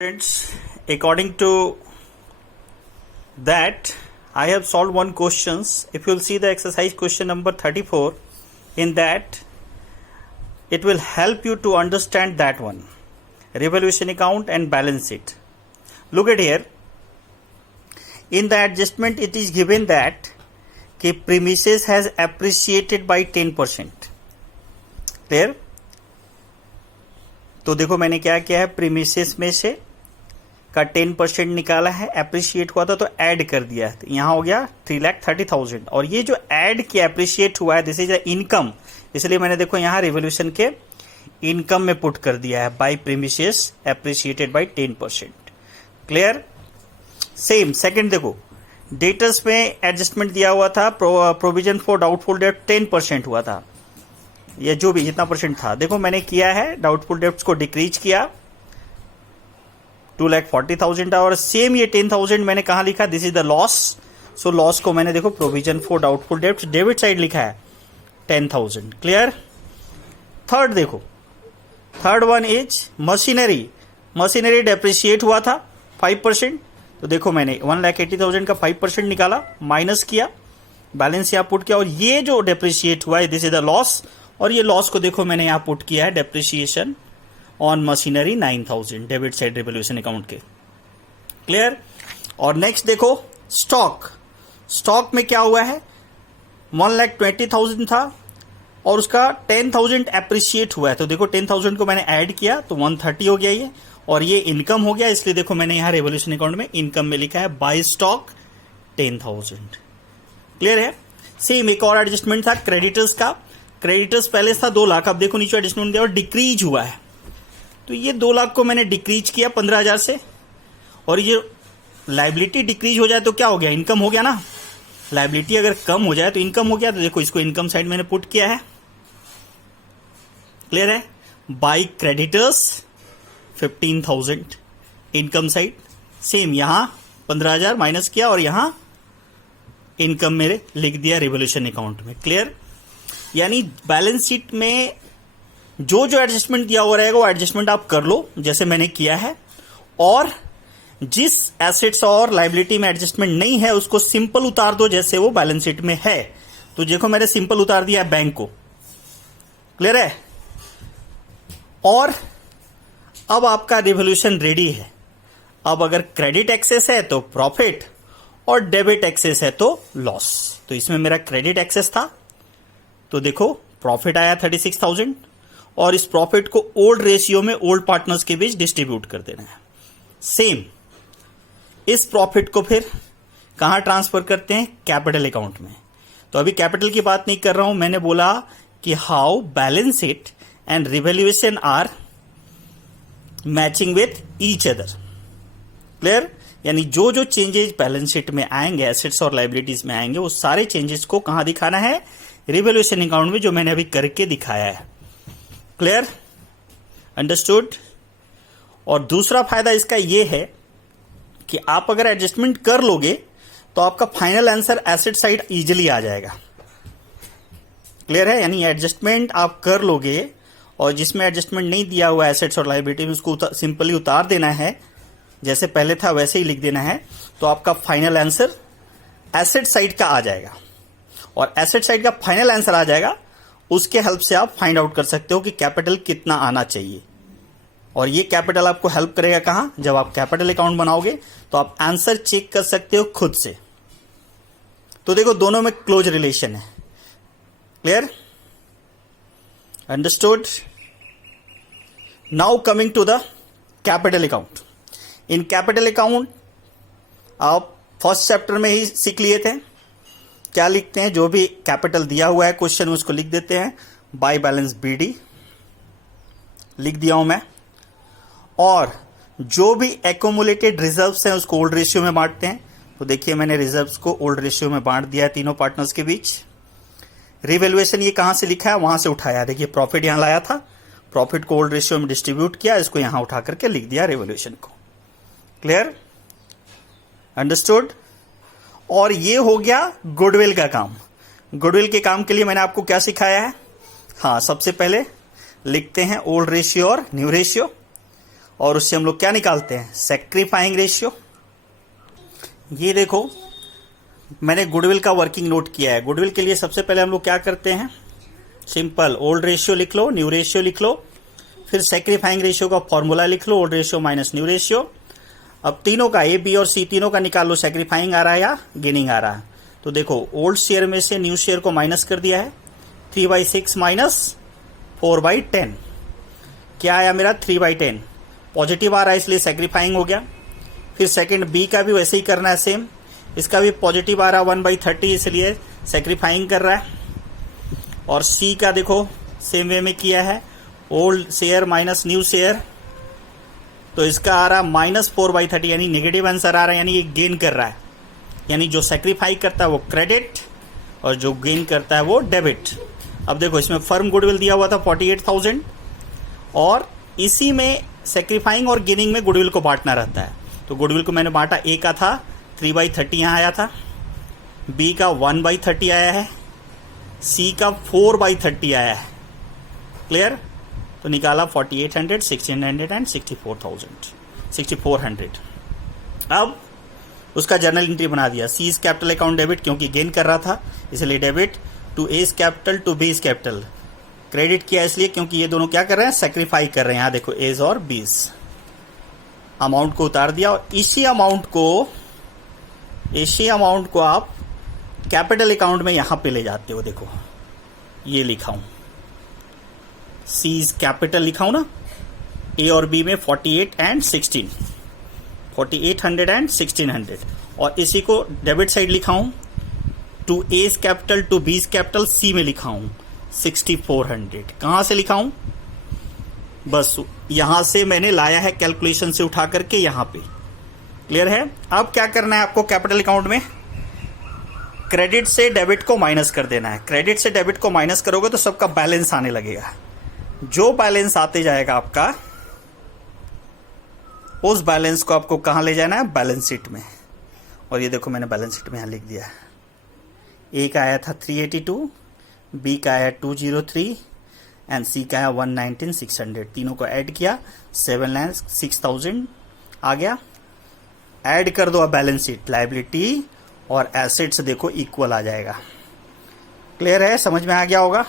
Friends, according to that, I have solved one questions. If you will see the exercise question number 34, in that it will help you to understand that one, revaluation account and balance sheet. Look at here. In the adjustment, it is given that premises has appreciated by 10%. Clear? तो देखो मैंने क्या किया है, premises में से का 10% निकाला है, एप्रिशिएट हुआ था तो ऐड कर दिया है, यहां हो गया 3,30,000 और ये जो ऐड किया एप्रिशिएट हुआ है दिस इज इनकम, इसलिए मैंने देखो यहां रिवोल्यूशन के इनकम में पुट कर दिया है by premises appreciated by 10%. Clear? Same second देखो, डेटर्स में एडजस्टमेंट दिया हुआ था, प्रोविजन फॉर डाउटफुल डेट 10% हुआ था, ये जो भी जितना परसेंट था, देखो मैंने किया है डाउटफुल डेट्स को डिक्रीज किया 2,40,000 और सेम ये 10,000 मैंने कहा लिखा, this is the loss. So loss को मैंने देखो provision for doubtful debts debit side लिखा है 10,000. क्लियर? थर्ड देखो, third one is machinery. Machinery depreciate हुआ था 5%, तो देखो मैंने 1,80,000 का 5% निकाला, माइनस किया, बैलेंस यहां पुट किया और ये जो डेप्रिशिएट हुआ है दिस इज द लॉस और ये लॉस को देखो मैंने यहां पुट किया है depreciation on machinery 9,000 debit side revolution account के. क्लियर? और नेक्स्ट देखो स्टॉक. स्टॉक में क्या हुआ है, 1,20,000 था और उसका 10,000 एप्रिशिएट हुआ है, तो देखो 10,000 को मैंने ऐड किया तो 130 हो गया ये और ये इनकम हो गया, इसलिए देखो मैंने यहां रिवोल्यूशन अकाउंट में इनकम में लिखा है बाय स्टॉक 10,000. क्लियर है? सेम एक और एडजस्टमेंट था क्रेडिटर्स का. क्रेडिटर्स पहले था 2 लाख, अब देखो नीचे एडजस्टमेंट दिया और डिक्रीज हुआ है, तो ये 2 लाख को मैंने डिक्रीज किया 15,000 से और ये लाइबिलिटी डिक्रीज हो जाए तो क्या हो गया, इनकम हो गया ना. लाइबिलिटी अगर कम हो जाए तो इनकम हो गया, तो देखो इसको इनकम साइड मैंने पुट किया है. क्लियर है? By creditors 15,000 income side, same यहां 15,000 माइनस किया और यहां इनकम मेरे लिख दिया रिवोल्यूशन अकाउंट में. क्लियर? यानी बैलेंस शीट में जो जो एडजस्टमेंट दिया हुआ रहेगा वो एडजस्टमेंट आप कर लो जैसे मैंने किया है, और जिस एसेट्स और लायबिलिटी में एडजस्टमेंट नहीं है उसको सिंपल उतार दो जैसे वो बैलेंस शीट में है. तो देखो मैंने सिंपल उतार दिया है बैंक को. क्लियर है? और अब आपका रिवोल्यूशन रेडी है. अब अगर क्रेडिट एक्सेस है तो प्रॉफिट और डेबिट एक्सेस है तो लॉस. तो इसमें मेरा क्रेडिट एक्सेस था तो देखो प्रॉफिट आया 36,000 और इस प्रॉफिट को ओल्ड रेशियो में ओल्ड पार्टनर्स के बीच डिस्ट्रीब्यूट कर देना है. सेम इस प्रॉफिट को फिर कहां ट्रांसफर करते हैं, कैपिटल अकाउंट में. तो अभी कैपिटल की बात नहीं कर रहा हूं, मैंने बोला कि how balance sheet and revaluation are matching with each other. Clear? यानी जो जो चेंजेस बैलेंस शीट में आएंगे, एसेट्स और लायबिलिटीज में आएंगे, वो सारे चेंजेस को कहां दिखाना है, रिवैल्यूएशन अकाउंट में, जो मैंने अभी करके दिखाया है. क्लियर? अंडरस्टूड? और दूसरा फायदा इसका यह है कि आप अगर एडजस्टमेंट कर लोगे तो आपका final answer asset side easily आ जाएगा. क्लियर है? यानी एडजस्टमेंट आप कर लोगे और जिसमें एडजस्टमेंट नहीं दिया हुआ एसेट्स और लायबिलिटी में उसको सिंपली उतार देना है, जैसे पहले था वैसे ही लिख देना है, तो आपका फाइनल आंसर एसेट साइड का आ जाएगा. और एसेट साइड का फाइनल आंसर आ जाएगा, उसके हेल्प से आप फाइंड आउट कर सकते हो कि कैपिटल कितना आना चाहिए. और ये कैपिटल आपको हेल्प करेगा कहां, जब आप कैपिटल अकाउंट बनाओगे तो आप आंसर चेक कर सकते हो खुद से. तो देखो दोनों में क्लोज रिलेशन है. Clear? Understood? Now coming to the capital account. In capital account आप फर्स्ट चैप्टर में ही सीख लिए थे. क्या लिखते हैं, जो भी कैपिटल दिया हुआ है क्वेश्चन में उसको लिख देते हैं, बाय बैलेंस बीडी लिख दिया हूं मैं, और जो भी एक्यूमुलेटेड रिजर्व्स हैं उसको ओल्ड रेशियो में बांटते हैं. तो देखिए मैंने रिजर्व्स को ओल्ड रेशियो में बांट दिया है तीनों पार्टनर्स के बीच. रिवैल्यूएशन ये कहां से लिखा है, वहां से उठाया. देखिए प्रॉफिट यहां लाया था, प्रॉफिट को ओल्ड रेशियो में डिस्ट्रीब्यूट किया, इसको यहां उठा करके लिख दिया रिवैल्यूएशन को. क्लियर? अंडरस्टूड? और ये हो गया गुडविल का काम. गुडविल के काम के लिए मैंने आपको क्या सिखाया है, हाँ सबसे पहले लिखते हैं ओल्ड रेशियो और न्यू रेशियो, और उससे हम लोग क्या निकालते हैं, सैक्रिफाइंग रेशियो। ये देखो मैंने गुडविल का वर्किंग नोट किया है। गुडविल के लिए सबसे पहले हम लोग क्या करते हैं, सिंपल ओल्ड रेशियो लिख लो, न्यू रेशियो लिख लो, फिर सैक्रिफाइंग रेशियो का फॉर्मूला लिख लो, old ratio minus new ratio. अब तीनों का ए, बी और सी तीनों का निकाल लो, सैक्रिफाइंग आ रहा है या गेनिंग आ रहा है। तो देखो ओल्ड शेयर में से न्यू शेयर को माइनस कर दिया है, 3/6 माइनस 4/10 क्या आया मेरा, 3/10 पॉजिटिव आ रहा है इसलिए सैक्रिफाइंग हो गया। फिर सेकंड बी का भी वैसे ही करना है सेम, इसका भी पॉजिटिव आ रहा है 1/30 इसलिए सैक्रिफाइंग कर रहा है। और सी का देखो सेम वे में किया है, old share minus new share, तो इसका आ रहा -4/30 यानी नेगेटिव आंसर आ रहा है, यानी ये गेन कर रहा है। यानी जो सैक्रिफाई करता है वो क्रेडिट और जो गेन करता है वो डेबिट। अब देखो इसमें फर्म गुडविल दिया हुआ था 48,000 और इसी में सैक्रिफाइंग और गेनिंग में गुडविल को बांटना रहता है। तो गुडविल को मैंने बांटा, ए का था 3/30 यहाँ आया था, बी का 1/30 आया है, सी का 4/30 आया है। क्लियर? तो निकाला 4800, 1600 एंड 6400। अब उसका जर्नल एंट्री बना दिया, C is capital account debit क्योंकि गेन कर रहा था इसलिए debit, to A is capital to B is capital credit किया इसलिए क्योंकि ये दोनों क्या कर रहे हैं, सेक्रीफाई कर रहे हैं। यहाँ देखो एज और बीज अमाउंट को उतार दिया और इसी अमाउंट को आप कैपिटल अकाउंट में यहां पे ले जाते हो। देखो ये लिखा हूं, सी इज कैपिटल लिखा हूं ना, ए और बी में 48 एंड 16, 4800 एंड 1600 और इसी को डेबिट साइड लिखा हूं, to A capital to B capital, C में लिखा हूं 6400। कहां से लिखा हूं, बस यहां से मैंने लाया है कैलकुलेशन से उठा करके यहां पे। क्लियर है? अब क्या करना है आपको, कैपिटल अकाउंट में क्रेडिट से डेबिट को माइनस कर देना है। क्रेडिट से डेबिट को माइनस करोगे तो सबका बैलेंस आने लगेगा। जो बैलेंस आते जाएगा आपका, उस बैलेंस को आपको कहां ले जाना है, बैलेंस शीट में। और ये देखो मैंने बैलेंस शीट में यहां लिख दिया, ए का आया था 382, बी का आया 203 एंड सी का आया 119,600। तीनों को ऐड किया 7,06,000 आ गया। ऐड कर दो अब बैलेंस शीट, लायबिलिटी और एसेट्स देखो इक्वल आ जाएगा। क्लियर है? समझ में आ गया होगा।